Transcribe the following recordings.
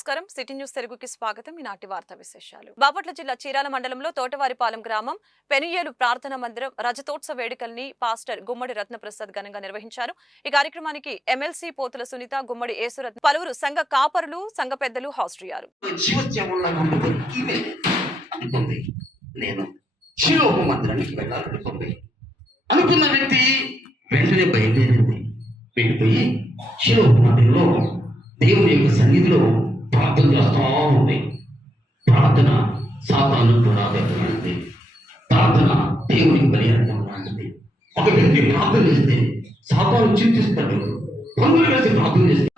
నమస్కారం. City news తెలుగుకి స్వాగతం. ఈనాటి వార్తా విశేషాలు. బాపట్ల జిల్లా చీరాల మండలంలో తోటవారిపాలెం గ్రామం పెనుయేలు ప్రార్థన మందిరం రజతోత్సవ వేడుకల్ని పాస్టర్ గుమ్మడి రత్నప్రసాద్ ఘనంగా నిర్వహించారు. ఈ కార్యక్రమానికి ఎమ్మెల్సీ పోతుల సునీత గుమ్మడి యేసురత్న పలువురు సంఘ కాపరులు సంఘ పెద్దలు హాజరయ్యారు. అనుకున్న వ్యక్తి వెంటనే బయలుదేరింది. వెళ్ళిపోయి మందిరంలో దేవుని యొక్క సన్నిధిలో ప్రార్థన చేస్తూ ఉంది. ప్రార్థన సాతాను పురాతనమైనది ప్రార్థన దేవునికి బలియార్థం లాంటిది ఒక వ్యక్తి ప్రార్థన చేస్తే సాతాను చింతిస్తాడు పనులు వేసి ప్రార్థన చేస్తే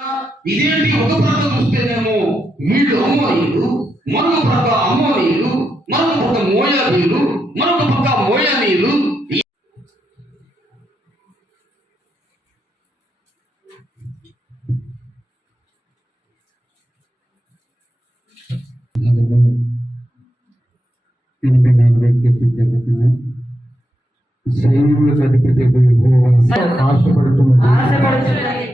ఇదేంటి ఒక ప్రార్థన చూస్తేనేమో వీళ్ళు అమ్మాయిలు మరో ప్రార్థన కీర్తి జరుగుతున్నాయి సైన్యములకు అధిపతి ఆశపడుతున్నది.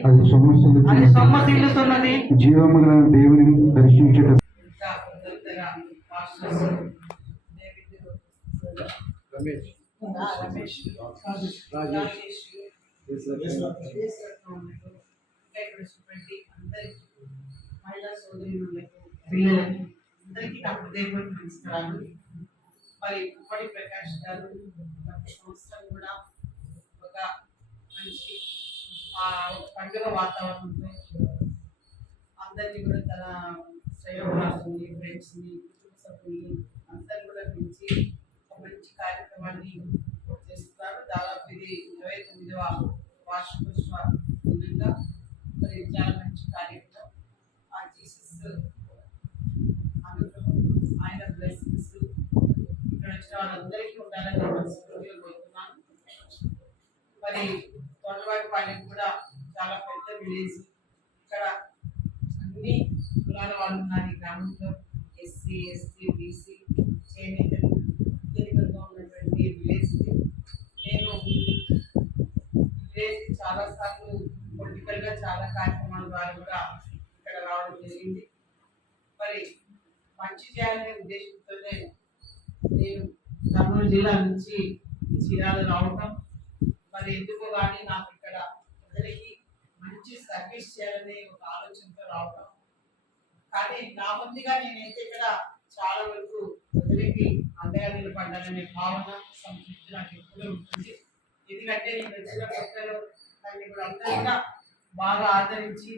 అది సొమ్మసిల్లుతున్నది. అది సొమ్మసిల్లుతున్నది. జీవము గల దేవుని దర్శించుట మహిళా సోదరులకు పిల్లలకు అందరికీ నా హృదయపూర్వక నమస్కారాలు మరి ఉప్పటి ప్రకాష్ గారు ప్రతి సంవత్సరం కూడా ఒక మంచి ఆ, పండుగ వాతావరణంతో అందరినీ కూడా తన శ్రేయోభిలాషుల్ని ఫ్రెండ్స్ని కుటుంబ సభ్యుల్ని అందరిని కూడా పిలిచి ఒక మంచి కార్యక్రమాన్ని చేస్తున్నారు. దాదాపు ఇది ఇరవై తొమ్మిదవ వార్షికోత్సవ దినంగా మరి చాలా మంచి కార్యక్రమం. ఆ జీసస్ అనుగ్రహం ఆయన బ్లెస్సింగ్స్ ఇక్కడ వచ్చిన వాళ్ళందరికీ ఉండాలని నేను మనస్ఫూర్తిగా కోరుతున్నాను. మరి తొండవాడి తోటవారిపాలెం కూడా విలేజ్ ఇక్కడ అన్ని కులాల వాళ్ళు ఉన్నారు. ఈ గ్రామంలో ఎస్సీ ఎస్టీ బీసీ చేనేతలు అత్యధికంగా ఉన్నటువంటి విలేజ్ నేను విలేజ్ చాలా సార్లు చాలా కార్యక్రమాల ద్వారా కూడా ఇక్కడ రావడం జరిగింది. మరి మంచి చేయాలనే ఉద్దేశంతోనే నేను కర్నూలు జిల్లా నుంచి ఈ చీరాలు రావటం. మరి ఎందుకు కానీ నాకు ఇక్కడ ప్రజలకి మంచి సర్వీస్ చేయాలనే ఒక ఆలోచనతో రావటం కానీ నా ముందుగా నేనైతే ఇక్కడ చాలా వరకు ప్రజలకి అండగా నిలబడ్డాననే భావన సంతృప్తి నాకు ఎప్పుడూ ఉంటుంది. ఎందుకంటే నేను వచ్చిన కొత్తలో నన్ను ఇప్పుడు అందరూ బాగా ఆదరించి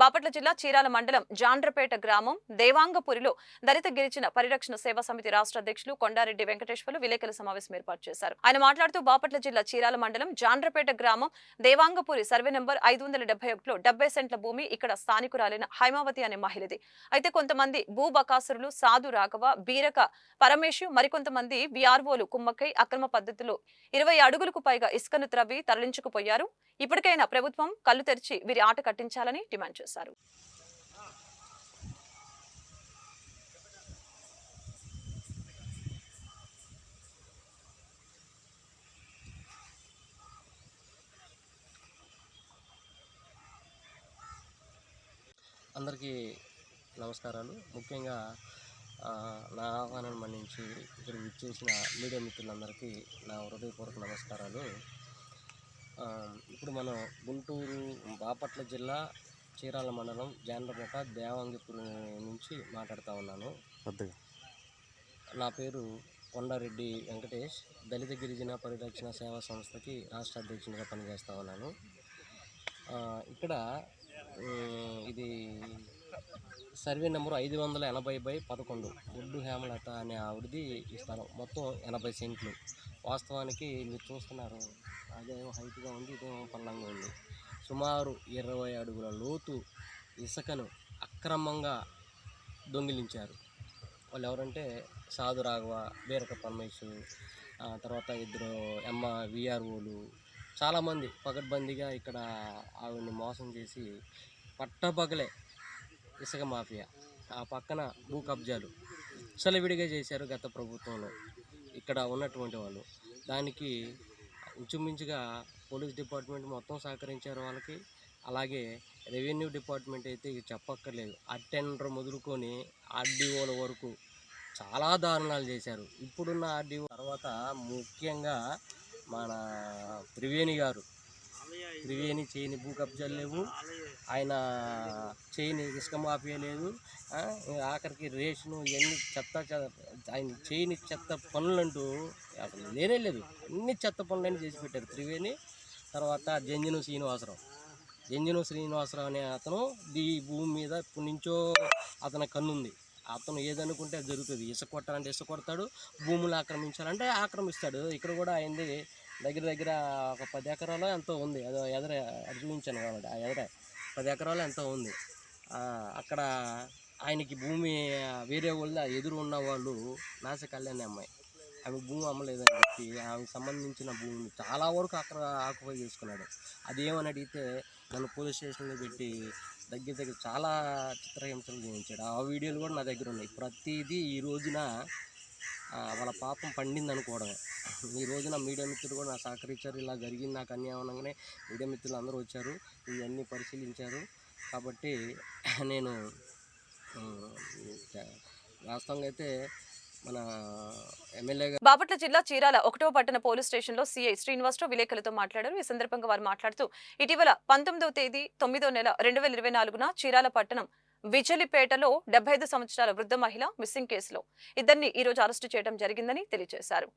బాపట్ల జిల్లా చీరాల మండలం జాండ్రపేట గ్రామం దేవాంగపురిలో దళిత గిరిజన పరిరక్షణ సేవా సమితి రాష్ట్ర అధ్యక్షులు కొండారెడ్డి వెంకటేశ్వర్లు విలేకరుల సమావేశం ఏర్పాటు చేశారు. ఆయన మాట్లాడుతూ బాపట్ల జిల్లా చీరాల మండలం జాండ్రపేట గ్రామం దేవాంగపురి సర్వే నెంబర్ ఐదు వందల డెబ్బై ఒకటిలో డెబ్బై సెంట్ల భూమి ఇక్కడ స్థానికురాలైన హైమావతి అనే మహిళది. అయితే కొంతమంది భూ బకాసురులు సాధు రాఘవ బీరక పరమేశు మరికొంతమంది విఆర్ఓలు కుమ్మక్కై అక్రమ పద్ధతిలో ఇరవై అడుగులకు పైగా ఇసుకను త్రవ్వి తరలించుకుపోయారు. ఇప్పటికైనా ప్రభుత్వం కళ్ళు తెరిచి వీరి ఆట కట్టించాలని డిమాండ్ చేశారు. అందరికీ నమస్కారాలు. ముఖ్యంగా నా ఆహ్వానాన్ని మన్నించి ఇక్కడ విచ్చేసిన మీడియా మిత్రులందరికీ నా హృదయపూర్వక నమస్కారాలు. ఇప్పుడు మనం గుంటూరు బాపట్ల జిల్లా చీరాల మండలం జాండ్రపేట దేవాంగిపురం నుంచి మాట్లాడుతూ ఉన్నాను. నా పేరు కొండారెడ్డి వెంకటేష్. దళిత గిరిజన పరిరక్షణ సేవా సంస్థకి రాష్ట్ర అధ్యక్షునిగా పనిచేస్తూ ఉన్నాను. ఇక్కడ ఇది సర్వే నెంబర్ ఐదు వందల ఎనభై బై పదకొండు. ఒడ్డు హేమలత అనే ఆవిడది ఈ స్థలం. మొత్తం ఎనభై సెంట్లు. వాస్తవానికి మీరు చూస్తున్నారు. అదేమో హైట్గా ఉంది ఇదేమో పల్లంగా ఉంది. సుమారు ఇరవై అడుగుల లోతు ఇసుకను అక్రమంగా దొంగిలించారు. వాళ్ళు ఎవరంటే సాధు రాఘవ బీరక పరమేశు తర్వాత ఇద్దరు ఎమ్మ విఆర్ఓలు. చాలామంది పకడ్బందీగా ఇక్కడ ఆవిడని మోసం చేసి పట్టపగలే ఇసుక మాఫియా ఆ పక్కన భూ కబ్జాలు. విడిగా చేశారు గత ప్రభుత్వంలో. ఇక్కడ ఉన్నటువంటి వాళ్ళు. దానికి ఇంచుమించుగా పోలీస్ డిపార్ట్మెంట్ మొత్తం సహకరించారు వాళ్ళకి. అలాగే రెవెన్యూ డిపార్ట్మెంట్ అయితే ఇక చెప్పక్కర్లేదు. అటెండర్ మొదలుకొని ఆర్డీఓల వరకు చాలా దారుణాలు చేశారు. ఇప్పుడున్న ఆర్డీఓ తర్వాత ముఖ్యంగా మన త్రివేణి గారు. త్రివేణి చేయని భూ కబ్జాలు లేవు. ఆయన చేయిని ఇసుక మాఫియా లేదు. ఆఖరికి రేషను ఇవన్నీ చెత్త చెత్త- ఆయన చేయని చెత్త పనులంటూ అక్కడ లేనే లేదు. అన్ని చెత్త పనులన్నీ చేసి పెట్టారు త్రివేణి తర్వాత జంజను శ్రీనివాసరావు. జంజను శ్రీనివాసరావు అనే అతను ఈ భూమి మీద ఇప్పటి నుంచో అతని కన్నుంది. అతను ఏదనుకుంటే అది జరుగుతుంది. ఇసుక కొట్టాలంటే ఇసుక కొడతాడు భూములు ఆక్రమించాలంటే ఆక్రమిస్తాడు. ఇక్కడ కూడా అయింది దగ్గర దగ్గర ఒక పది ఎకరాలో ఎంతో ఉంది. అదో ఎదర అది చూపించాను కాబట్టి ఆ ఎదర. పది ఎకరాలు ఎంతో ఉంది. అక్కడ ఆయనకి భూమి వేరే వాళ్ళ ఎదురు ఉన్న వాళ్ళు నాశ కళ్యాణి అమ్మాయి. ఆమె భూమి అమ్మలేదని చెప్పి ఆమెకు సంబంధించిన భూమిని చాలా వరకు అక్కడ ఆక్యుపై చేసుకున్నాడు. అదేమని అడిగితే నన్ను పోలీస్ స్టేషన్లో పెట్టి దగ్గర దగ్గర చాలా చిత్రహింసలు చేయించాడు. ఆ వీడియోలు కూడా నా దగ్గర ఉన్నాయి. ప్రతిదీ ఈ రోజున వాళ్ళ పాపం పండింది అనుకోవడం ఈ రోజున మీడియా మిత్రులు కూడా నాకు సహకరించారు. ఇలా జరిగింది. నాకు అన్యాయంగానే మీడియా మిత్రులు అందరూ వచ్చారు. ఇవన్నీ పరిశీలించారు. కాబట్టి నేను వాస్తవంగా అయితే మన ఎమ్మెల్యే బాపట్ల జిల్లా చీరాల ఒకటో పట్టణ పోలీస్ స్టేషన్లో సీఐ శ్రీనివాసరావు విలేకరులతో మాట్లాడారు. ఈ సందర్భంగా వారు మాట్లాడుతూ ఇటీవల పంతొమ్మిదవ తేదీ తొమ్మిదో నెల రెండు వేల ఇరవై నాలుగున చీరాల పట్టణం విజలిపేటలో డెబ్బై ఐదు సంవత్సరాల వృద్ధ మహిళ మిస్సింగ్ కేసులో ఇద్దరిని ఈరోజు అరెస్టు చేయడం జరిగిందని తెలియజేశారు.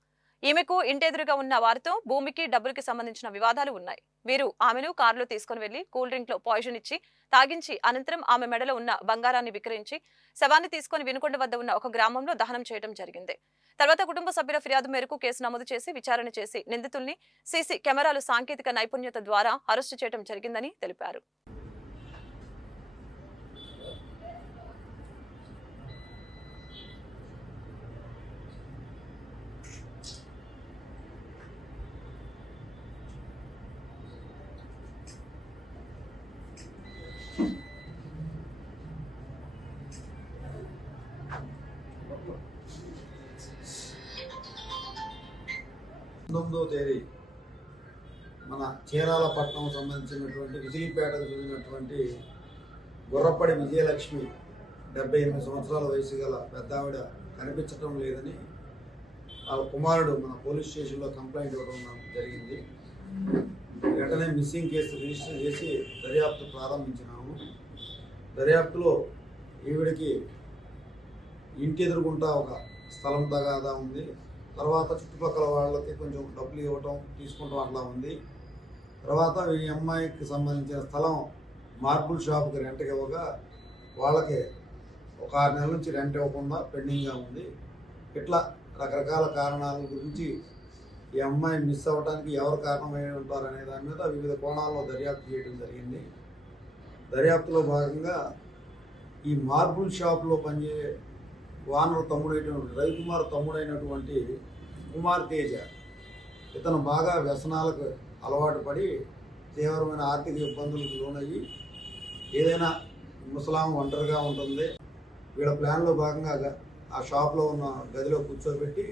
ఈమెకు ఇంటెదురుగా ఉన్న వారితో భూమికి డబ్బులకి సంబంధించిన వివాదాలు ఉన్నాయి. వీరు ఆమెను కారులో తీసుకుని వెళ్ళి కూల్ డ్రింక్లో పాయిజన్ ఇచ్చి తాగించి అనంతరం ఆమె మెడలో ఉన్న బంగారాన్ని విక్రయించి శవాన్ని తీసుకుని వినుకొండ వద్ద ఉన్న ఒక గ్రామంలో దహనం చేయడం జరిగింది. తర్వాత కుటుంబ సభ్యుల ఫిర్యాదు మేరకు కేసు నమోదు చేసి విచారణ చేసి నిందితుల్ని సీసీ కెమెరాలు సాంకేతిక నైపుణ్యత ద్వారా అరెస్టు చేయడం జరిగిందని తెలిపారు. పంతొమ్మిదవ తేదీ మన చీరాల పట్టణం సంబంధించినటువంటి విజయపేటకు చెందినటువంటి గుర్రపడి విజయలక్ష్మి డెబ్బై ఎనిమిది సంవత్సరాల వయసు గల పెద్ద ఆవిడ కనిపించడం లేదని వాళ్ళ కుమారుడు మన పోలీస్ స్టేషన్లో కంప్లైంట్ ఇవ్వడం జరిగింది. వెంటనే మిస్సింగ్ కేసు రిజిస్టర్ చేసి దర్యాప్తు ప్రారంభించినాము. దర్యాప్తులో ఈవిడికి ఇంటి ఎదురుకుంటా ఒక స్థలం తగాదా ఉంది. తర్వాత చుట్టుపక్కల వాళ్ళకి కొంచెం డబ్బులు ఇవ్వటం తీసుకుంటాం అట్లా ఉంది. తర్వాత ఈ అమ్మాయికి సంబంధించిన స్థలం మార్బుల్ షాప్కి రెంట్కి ఇవ్వగా వాళ్ళకి ఒక ఆరు నెలల నుంచి రెంట్ ఇవ్వకుండా పెండింగ్గా ఉంది. ఇట్లా రకరకాల కారణాల గురించి ఈ అమ్మాయి మిస్ అవ్వడానికి ఎవరు కారణమై ఉంటారు అనే దాని మీద వివిధ కోణాల్లో దర్యాప్తు చేయడం జరిగింది. దర్యాప్తులో భాగంగా ఈ మార్బుల్ షాప్లో పనిచేసే వానరు తమ్ముడైనటువంటి రవికుమార్ తమ్ముడైనటువంటి కుమార్ తేజ. ఇతను బాగా వ్యసనాలకు అలవాటు పడి తీవ్రమైన ఆర్థిక ఇబ్బందులకు లోనయ్యి ఏదైనా ముసలాం ఒంటరిగా ఉంటుంది. వీళ్ళ ప్లాన్లో భాగంగా ఆ షాప్లో ఉన్న గదిలో కూర్చోబెట్టి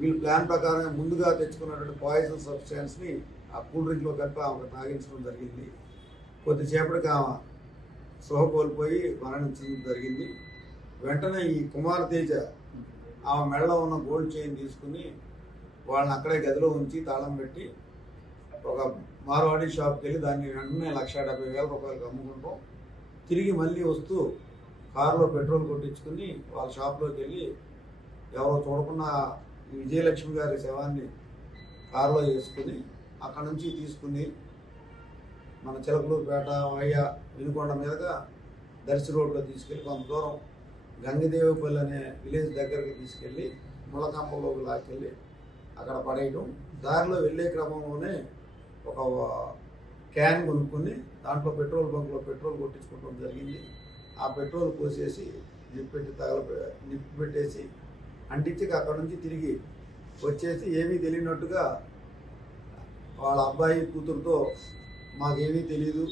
వీళ్ళ ప్లాన్ ప్రకారం ముందుగా తెచ్చుకున్నటువంటి పాయిజన్ సబ్స్టాన్స్ని ఆ కూల్ డ్రింక్లో కలిపి ఆమె తాగించడం జరిగింది. కొద్దిసేపటికి ఆమె స్పృహ కోల్పోయి మరణించడం జరిగింది. వెంటనే ఈ కుమార్ తేజ ఆమె మెడలో ఉన్న గోల్డ్ చైన్ తీసుకుని వాళ్ళని అక్కడే గదిలో ఉంచి తాళం పెట్టి ఒక మార్వాడి షాప్కి వెళ్ళి దాన్ని వెంటనే లక్ష డెబ్బై వేల రూపాయలకు అమ్ముకుంటాం. తిరిగి మళ్ళీ వస్తూ కారులో పెట్రోల్ కొట్టించుకుని వాళ్ళ షాప్లోకి వెళ్ళి ఎవరో చూడకుండా ఈ విజయలక్ష్మి గారి శవాన్ని కారులో వేసుకుని అక్కడ నుంచి తీసుకుని మన చిలకలూరుపేట వయ్య వినుకొండ మీదుగా దర్శి రోడ్లో తీసుకెళ్ళి కొంత దూరం గంగదేవపల్లి అనే విలేజ్ దగ్గరికి తీసుకెళ్ళి ములకంపలోకి లాక్కెళ్ళి అక్కడ పడేయడం దారిలో వెళ్ళే క్రమంలోనే ఒక క్యాన్ కొనుక్కొని దాంట్లో పెట్రోల్ బంక్లో పెట్రోల్ కొట్టించుకోవడం జరిగింది. ఆ పెట్రోల్ పోసేసి నిప్పు పెట్టి తగల నిప్పు పెట్టేసి అంటించి అక్కడ నుంచి తిరిగి వచ్చేసి ఏమీ తెలియనట్టుగా వాళ్ళ అబ్బాయి కూతురుతో మాకేమీ తెలియదు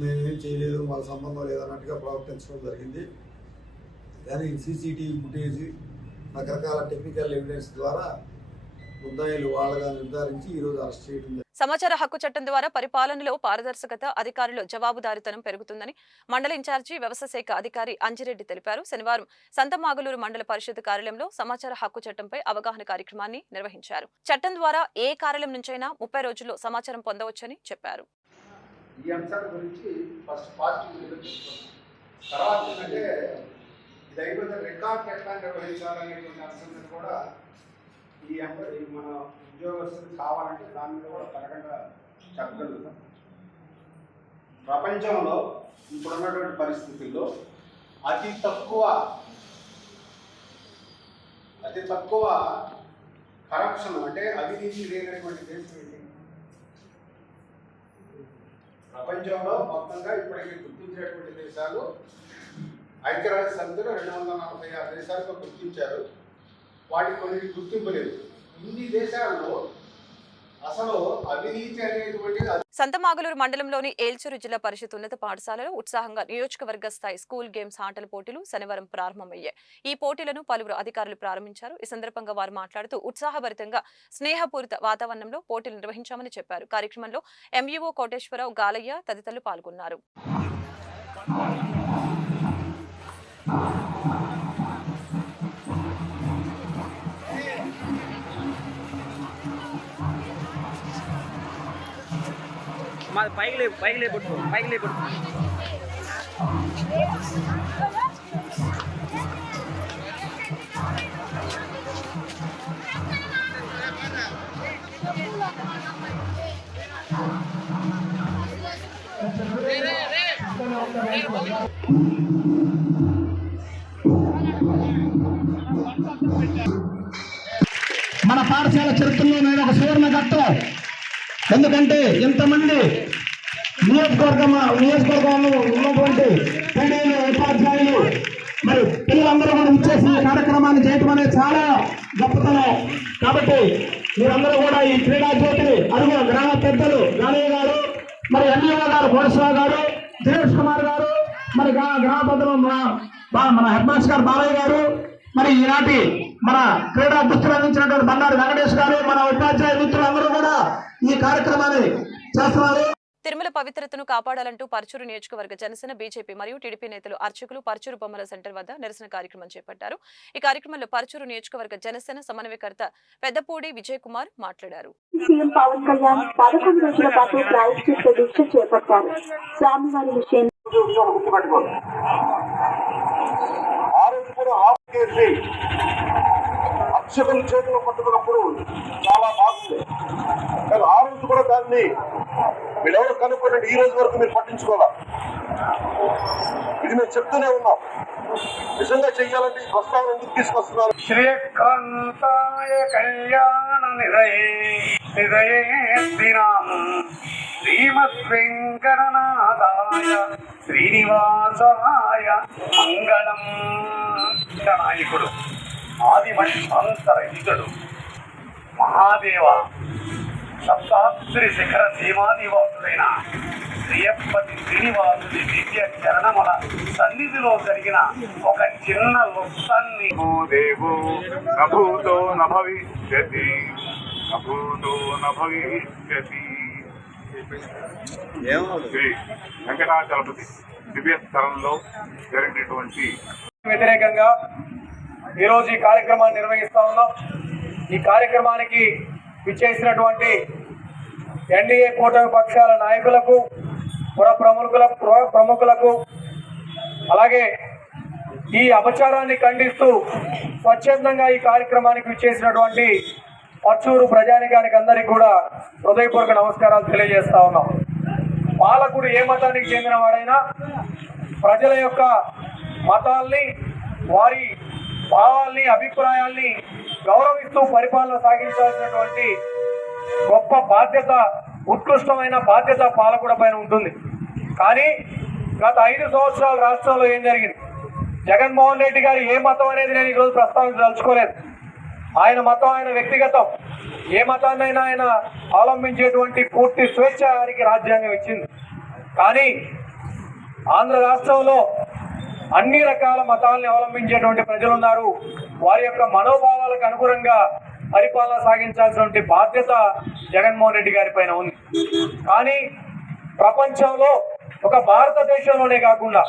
మేమేం చేయలేదు వాళ్ళ సంబంధం లేదన్నట్టుగా ప్రవర్తించడం జరిగింది. కానీ సీసీటీవీ ఫుటేజ్ రకరకాల టెక్నికల్ ఎవిడెన్స్ ద్వారా ముద్దాయిలు వాళ్ళగా నిర్ధారించి ఈరోజు అరెస్ట్ చేయడం. సమాచార హక్కు చట్టం ద్వారా పరిపాలనలో పారదర్శకత అధికారులు జవాబుదారీతనం పెరుగుతుందని మండల ఇన్ఛార్జి వ్యవసాయ శాఖ అధికారి అంజిరెడ్డి తెలిపారు. శనివారం సంతమాగులూరు మండల పరిషత్ కార్యాలయంలో సమాచార హక్కు చట్టంపై అవగాహన కార్యక్రమాన్ని నిర్వహించారు. చట్టం ద్వారా ఏ కార్యాలయం నుంచైనా ముప్పై రోజుల్లో సమాచారం పొందవచ్చని చెప్పారు. ఈ అంశాల గురించి ఫస్ట్ దైవత రికార్డ్ ఎట్లా నిర్వహించాలనేటువంటి అంశం కూడా ఈ మన ఉద్యోగస్తులు కావాలంటే దాని మీద కూడా తరగంగా చెప్పగలుగుతాం. ప్రపంచంలో ఇప్పుడున్నటువంటి పరిస్థితుల్లో అతి తక్కువ అతి తక్కువ కరప్షన్ అంటే అవినీతి లేనటువంటి దేశం ఏంటి ప్రపంచంలో మొత్తంగా ఇప్పటికీ గుర్తించేటువంటి దేశాలు ఐక్యరాజ్య సమితిలో రెండు వందల నలభై ఆరు దేశాలుగా గుర్తించారు. వాటికి కొన్ని గుర్తింపు లేదు ఇన్ని దేశాల్లో అసలు అవినీతి అనేటువంటిది సంతమాగలూరు మండలంలోని ఏల్చూరు జిల్లా పరిషత్ ఉన్నత పాఠశాలలో ఉత్సాహంగా నియోజకవర్గ స్థాయి స్కూల్ గేమ్స్ ఆటల పోటీలు శనివారం ప్రారంభమయ్యాయి. ఈ పోటీలను పలువురు అధికారులు ప్రారంభించారు. ఈ సందర్భంగా వారు మాట్లాడుతూ ఉత్సాహభరితంగా స్నేహపూరిత వాతావరణంలో పోటీలు నిర్వహించామని చెప్పారు. కార్యక్రమంలో ఎంఈఓ కోటేశ్వరరావు గాలయ్య తదితరులు పాల్గొన్నారు. మాది పైకి లే పైకి లేపట్టు పైకి లేపట్టు మన పాఠశాల చరిత్రలోనే నేను ఒక సువర్ణ ఘట్టం ఎందుకంటే ఇంతమంది నియోజకవర్గం నియోజకవర్గంలో ఉన్నటువంటి పీడీలు ఉపాధ్యాయులు మరి పిల్లలందరూ కూడా ఇచ్చేసిన కార్యక్రమాన్ని చేయటం అనేది చాలా గొప్పతనం. కాబట్టి మీరందరూ కూడా ఈ క్రీడా జ్యోతిని అడుగు గ్రామ పెద్దలు గానయ్య గారు మరి ఎంఈఓ గారు కోటేశ్వరరావు గారు దినేష్ కుమార్ గారు మరి గ్రామ పెద్దలు బా- మన హెడ్ మాస్టర్ గారు బాలయ్య గారు మరి ఈనాటి మన క్రీడా దుస్తులు అందించినటువంటి బండారు వెంకటేష్ గారు మన ఉపాధ్యాయ మిత్రులు అందరూ కూడా ఈ కార్యక్రమాన్ని చేస్తున్నారు. తిరుమల పవిత్రతను కాపాడాలంటూ పరచూరు నియోజకవర్గ జనసేన బీజేపీ మరియు టీడీపీ నేతలు అర్చకులు పరచూరు బొమ్మల సెంటర్ వద్ద నిరసన కార్యక్రమం చేపట్టారు. ఈ కార్యక్రమంలో పరచూరు నియోజకవర్గ జనసేన సమన్వయకర్త పెద్దపూడి విజయ్ కుమార్ మాట్లాడారు. సీఎం పవన్ కళ్యాణ్ పదకొండు రోజుల పాటు ప్రాయశ్చిత్త దీక్ష చేపట్టారు. స్వామివారి విషయం గుర్తుపెట్టుకోండి ఆఫ్ చేసి అక్షకులు చేతిలో పట్టుకున్నప్పుడు చాలా బాగుంది. కానీ ఆ రోజు కూడా దాన్ని వీళ్ళెవరు కనుక్కోండి ఈ రోజు వరకు మీరు పట్టించుకోవాలి? ఇది మేము చెప్తూనే ఉన్నాం. నిజంగా చెయ్యాలంటే ఈ ప్రస్తావన ఎందుకు తీసుకొస్తున్నారు? శ్రీకాంతాయ కళ్యాణ నిదయే నిదయే దినం శ్రీమద్ వెంకటనాథాయ శ్రీనివాసాయ మంగళం. నాయకుడు. ఆదివంశాంతరహితుడు మహాదేవ సప్తాద్రి శిఖర సీమాదివాసుడైన శ్రీయప్పతి శ్రీనివాసుడి దివ్య చరణముల సన్నిధిలో జరిగిన ఒక చిన్న దేవో నభూతో నభవిష్యతి. నభూతో నభవిష్యతి. శ్రీ వెంకటాచలపతి దివ్య స్థలంలో జరిగినటువంటి వ్యతిరేకంగా ఈరోజు ఈ కార్యక్రమాన్ని నిర్వహిస్తా ఉన్నాం. ఈ కార్యక్రమానికి విచ్చేసినటువంటి ఎన్డీఏ కూటమి పక్షాల నాయకులకు పుర ప్రముఖుల పుర ప్రముఖులకు అలాగే ఈ అపచారాన్ని ఖండిస్తూ స్వచ్ఛందంగా ఈ కార్యక్రమానికి విచ్చేసినటువంటి పచ్చూరు ప్రజానికానికి అందరికీ కూడా హృదయపూర్వక నమస్కారాలు తెలియజేస్తా ఉన్నాం. పాలకుడు ఏ మతానికి చెందిన వాడైనా ప్రజల యొక్క మతాల్ని వారి భావాల్ని అభిప్రాయాల్ని గౌరవిస్తూ పరిపాలన సాగించాల్సినటువంటి గొప్ప బాధ్యత ఉత్కృష్టమైన బాధ్యత పాలకుడ పైన ఉంటుంది. కానీ గత ఐదు సంవత్సరాల రాష్ట్రంలో ఏం జరిగింది? జగన్మోహన్ రెడ్డి గారు ఏ మతం అనేది నేను ఈరోజు ప్రస్తావించదలుచుకోలేదు. ఆయన మతం ఆయన వ్యక్తిగతం ఏ మతాన్నైనా ఆయన అవలంబించేటువంటి పూర్తి స్వేచ్ఛ ఆయనకి రాజ్యాంగం ఇచ్చింది. కానీ ఆంధ్ర రాష్ట్రంలో అన్ని రకాల మతాలని అవలంబించేటువంటి ప్రజలు ఉన్నారు. వారి యొక్క మనోభావాలకు అనుగుణంగా పరిపాలన సాగించాల్సినటువంటి బాధ్యత జగన్మోహన్ రెడ్డి గారి పైన ఉంది. కానీ ప్రపంచంలో ఒక భారతదేశంలోనే కాకుండా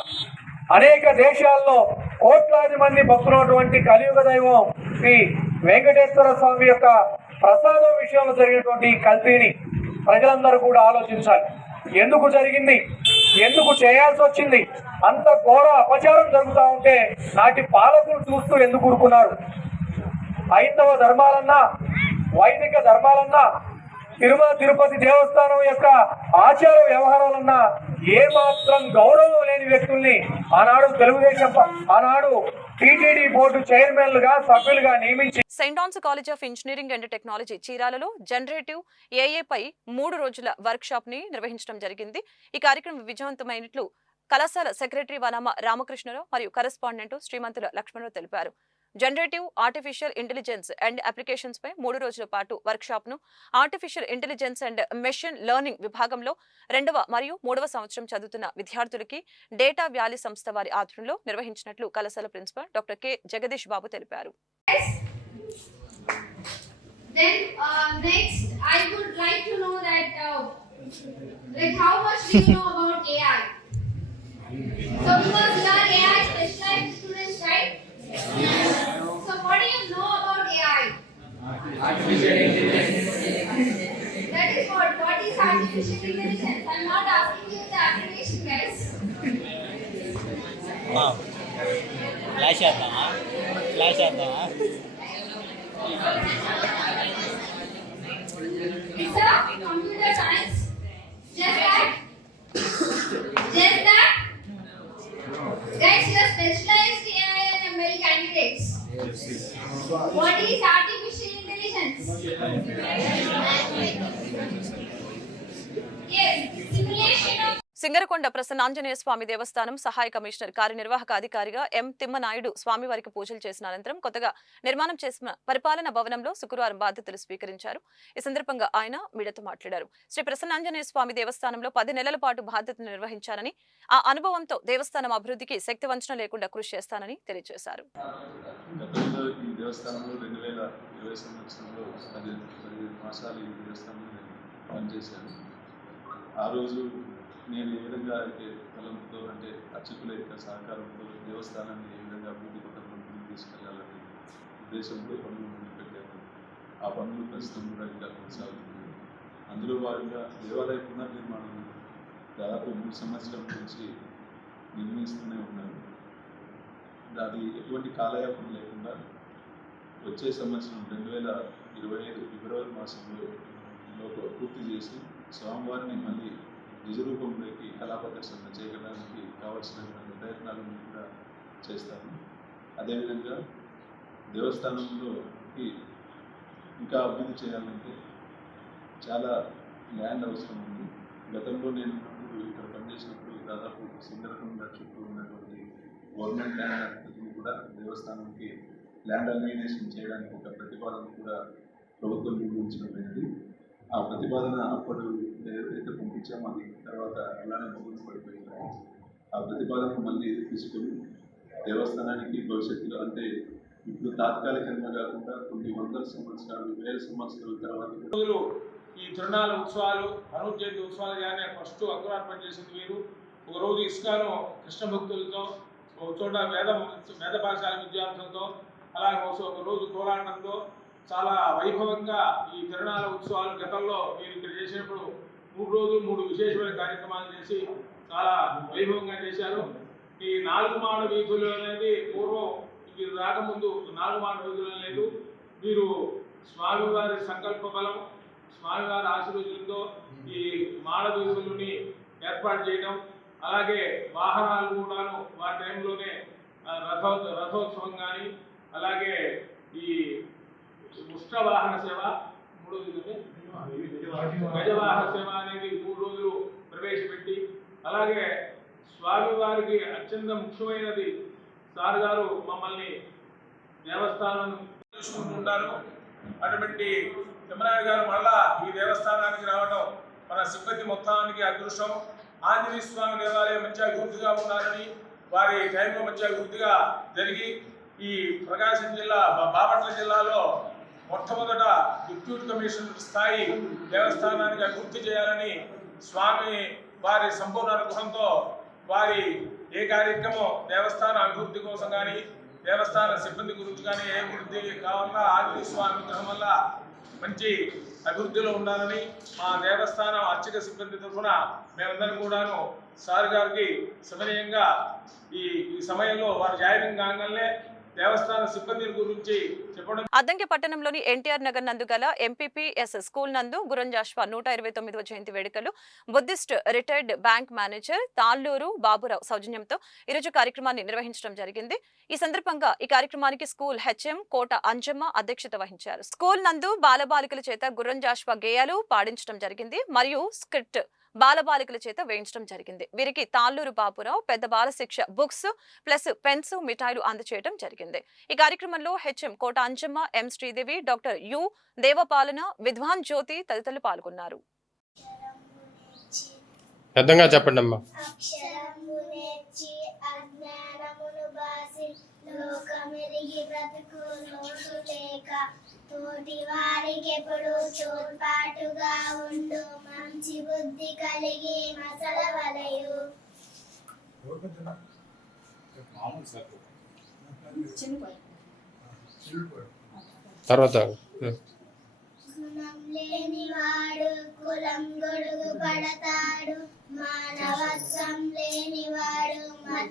అనేక దేశాల్లో కోట్లాది మంది భక్తులటువంటి కలియుగ దైవం శ్రీ వెంకటేశ్వర స్వామి యొక్క ప్రసాదం విషయంలో జరిగినటువంటి కల్తీని ప్రజలందరూ కూడా ఆలోచించాలి. ఎందుకు జరిగింది? ఎందుకు చేయాల్సి వచ్చింది? అంత ఘోర అపచారం జరుగుతూ ఉంటే నాటి పాలకులు చూస్తూ ఎందుకు ఊరుకున్నారు? హైందవ ధర్మాలన్నా వైదిక ధర్మాలన్నా తిరుమల తిరుపతి దేవస్థానం యొక్క ఆచార వ్యవహారాలన్నా ఏ మాత్రం గౌరవం లేని వ్యక్తుల్ని ఆనాడు తెలుగుదేశం ఆనాడు టీటీడీ బోర్డు చైర్మన్లుగా సభ్యులుగా నియమించి Saint Anne's college of engineering and technology చీరాలలో generative AI పై మూడు రోజుల వర్క్ షాప్ని నిర్వహించడం జరిగింది. ఈ కార్యక్రమం విజయవంతమైనట్లు కళాశాల సెక్రటరీ వనామ రామకృష్ణరావు మరియు కరెస్పాండెంట్ శ్రీమంతుల లక్ష్మణరావు తెలిపారు. Generative artificial intelligence and applications పై మూడు రోజుల పాటు వర్క్షాప్ను ను artificial intelligence and machine learning విభాగంలో రెండవ మరియు మూడవ సంవత్సరం చదువుతున్న విద్యార్థులకి డేటా వ్యాలీ సంస్థ వారి ఆధ్వర్యంలో నిర్వహించినట్లు కళాశాల principal doctor K. Jagadish Babu తెలిపారు. Then uh, next, I would like to know that uh, like how much do you know about AI? So because you are I'm not asking you the application, guys. Flash చేద్దామా flash చేద్దామా It's a computer science. Just that. Just that. Guys, you are specialized AI and ML candidates. What is artificial intelligence? Singarakonda Prasanna Anjaneya Singarakonda Prasannanjaneya స్వామి దేవస్థానం సహాయ commissioner కార్యనిర్వాహక అధికారిగా ఎం తిమ్మనాయుడు స్వామివారికి పూజలు చేసిన అనంతరం కొత్తగా నిర్మాణం చేసిన పరిపాలన భవనంలో శుక్రవారం బాధ్యతలు స్వీకరించారు. ఈ సందర్భంగా ఆయన మీడియాతో మాట్లాడారు. శ్రీ ప్రసన్నాంజనేయ స్వామి దేవస్థానంలో పది నెలల పాటు బాధ్యతలు నిర్వహించారని ఆ అనుభవంతో దేవస్థానం అభివృద్ధికి శక్తి వంచన లేకుండా కృషి చేస్తానని తెలియజేశారు. పనిచేశాను. ఆ రోజు నేను ఏ విధంగా అయితే తలంపుతో అంటే అర్చకుల యొక్క సహకారంతో దేవస్థానాన్ని ఏ విధంగా అభివృద్ధి పథకంలో ముందుకు తీసుకెళ్ళాలని ఉద్దేశంతో పనులు మొదలుపెట్టాను ఆ పనులు ప్రస్తుతం కూడా ఇంకా కొనసాగుతుంది అందులో భాగంగా దేవాలయ పునర్నిర్మాణం దాదాపు మూడు సంవత్సరాల నుంచి నిర్మిస్తూనే ఉన్నాను. అది ఎటువంటి కాలయాపన లేకుండా వచ్చే సంవత్సరం రెండు వేల ఇరవై ఐదు ఫిబ్రవరి మాసంలో పూర్తి చేసి స్వామివారిని మళ్ళీ నిజరూపంలోకి కళా చేయడానికి కావలసినటువంటి ప్రయత్నాలను కూడా చేస్తాను అదేవిధంగా దేవస్థానంలోకి ఇంకా అభివృద్ధి చేయాలంటే చాలా ల్యాండ్ అవసరం ఉంది. గతంలో నేను ఉన్నప్పుడు ఇక్కడ పనిచేసినప్పుడు దాదాపు సింగరకొండ చుట్టూ ఉన్నటువంటి గవర్నమెంట్ ల్యాండ్ కూడా దేవస్థానంకి ల్యాండ్ అలైనేషన్ చేయడానికి ఒక ప్రతిపాదన కూడా ప్రభుత్వం నిర్మించడమైనది ఆ ప్రతిపాదన అప్పుడు ఏదైతే పంపించామో అది తర్వాత అలానే మొగ్గులు పడిపోయింది. ఆ ప్రతిపాదన మళ్ళీ తీసుకుని దేవస్థానానికి భవిష్యత్తులో అంటే ఇప్పుడు తాత్కాలికంగా కాకుండా కొన్ని వందల సంవత్సరాలు వేల సంవత్సరాల తర్వాత ఈ తిరునాళ్ళ ఉత్సవాలు హనుమ జయంతి ఉత్సవాలు కానీ ఫస్ట్ అంకురార్పణ చేసింది వీరు. ఒక రోజు ఇస్కాను కృష్ణ భక్తులతో ఒక చోట వేద వేద పాఠశాల విద్యార్థులతో అలాగే ఒక ఒక రోజు కోలాటంతో చాలా వైభవంగా ఈ తిరునాళ్ళ ఉత్సవాలు గతంలో మీరు ఇక్కడ చేసినప్పుడు మూడు రోజులు మూడు విశేషమైన కార్యక్రమాలు చేసి చాలా వైభవంగా చేశారు. ఈ నాలుగు మాడ వీధులు అనేది పూర్వం ఇది రాకముందు నాలుగు మాడ వీధులు లేదు. మీరు స్వామివారి సంకల్ప బలం స్వామివారి ఆశీర్వచనంతో ఈ మాడ వీధులని ఏర్పాటు చేయడం అలాగే వాహనాలు కూడాను ఆ టైంలోనే ఆ, రథో రథోత్సవం కానీ అలాగే ఈ ఉష్ట్రవాహన సేవ మూడోది గజవాహన సేవ అనేది మూడు రోజులు ప్రవేశపెట్టి అలాగే స్వామివారికి అత్యంత ముఖ్యమైనది. సార్ గారు మమ్మల్ని దేవస్థానం చూసుకుంటుంటారు అటువంటి తిమ్మనాయ గారు మళ్ళా ఈ దేవస్థానానికి రావడం మన సిబ్బంది మొత్తానికి అదృష్టం. ఆంజనేయ స్వామి దేవాలయం మంచి అభివృద్ధిగా ఉన్నారని వారి టైంలో మంచి అభివృద్ధిగా జరిగి ఈ ప్రకాశం జిల్లా బాపట్ల జిల్లాలో మొట్టమొదట డిప్యూటీ కమిషనర్ స్థాయి దేవస్థానానికి అభివృద్ధి చేయాలని స్వామి వారి సంపూర్ణ అనుగ్రహంతో వారి ఏ కార్యక్రమం దేవస్థాన అభివృద్ధి కోసం కానీ దేవస్థాన సిబ్బంది గురించి కానీ ఏ అభివృద్ధి కావాలన్నా ఆంజనేయ స్వామి అనుగ్రహం వల్ల మంచి అభివృద్ధిలో ఉండాలని మా దేవస్థానం అర్చక సిబ్బంది తరఫున మేమందరం కూడాను సార్ గారికి సమనీయంగా ఈ ఈ సమయంలో వారు జాయినింగ్ కాగానే దేవస్థాన సిబ్బంది గురించి చెప్పడం అద్దంకి పట్టణంలోని ఎన్టీఆర్ నగర్ నందు గల ఎంపీపీఎస్ స్కూల్ నందు గురంజాష్వా నూట ఇరవై తొమ్మిదవ జయంతి వేడుకలు. Buddhist retired bank manager Talluru Baburao సౌజన్యంతో ఈరోజు కార్యక్రమాన్ని నిర్వహించడం జరిగింది. ఈ సందర్భంగా ఈ కార్యక్రమానికి స్కూల్ హెచ్ఎం కోట అంజమ్మ అధ్యక్షత వహించారు. స్కూల్ నందు బాలబాలికల చేత గురంజాష్వా గేయాలు పాడించడం జరిగింది. మరియు స్క్రిప్ట్ బాలబాలికల చేత వేయించడం జరిగింది. వీరికి తాళ్ళూరు బాబురావు పెద్ద బాలశిక్ష బుక్స్ ప్లస్ పెన్స్ మిఠాయిలు అందజేయడం జరిగింది. ఈ కార్యక్రమంలో HM Kota Anjamma M Sridevi doctor U Devapalana విద్వాన్ జ్యోతి తదితరులు పాల్గొన్నారు. చెప్పండి అమ్మా లోకమెరిగి బ్రతుకు లేక తోటి వారికి ఎప్పుడు తోడ్పాటుగా ఉండు మంచి బుద్ధి కలిగి మసల వలయు తర్వాత. గుణం లేనివాడు కులం గొడుగు పడతాడు మానవత్వం లేనివాడు మత